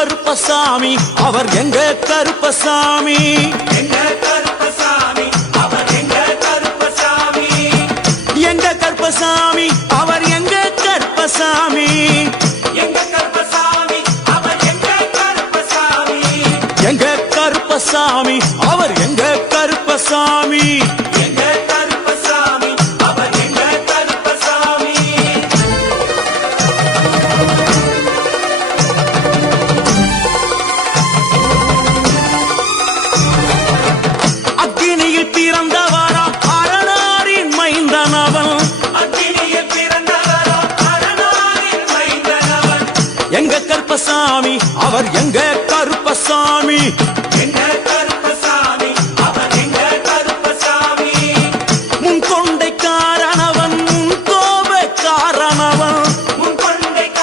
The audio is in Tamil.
கருப்பசாமி அவர் எங்க கருப்பசாமி எங்க கருப்பசாமி அவர் எங்க கருப்பசாமி எங்க கருப்பசாமி அவர் எங்க கருப்பசாமி எங்க கருப்பசாமி அவர் எங்க கருப்பசாமி எங்க கருப்பசாமி அவர் எங்க கருப்பசாமி எங்க கருப்பசாமி அவர் எங்க கருப்பசாமி அக்கினியில் பிறந்தவரா அரணாரின் மைந்தனவன் அக்கினியில் பிறந்தவரோ அரணாரின் மைந்தனவன் எங்க கருப்பசாமி அவர் எங்க கருப்பசாமி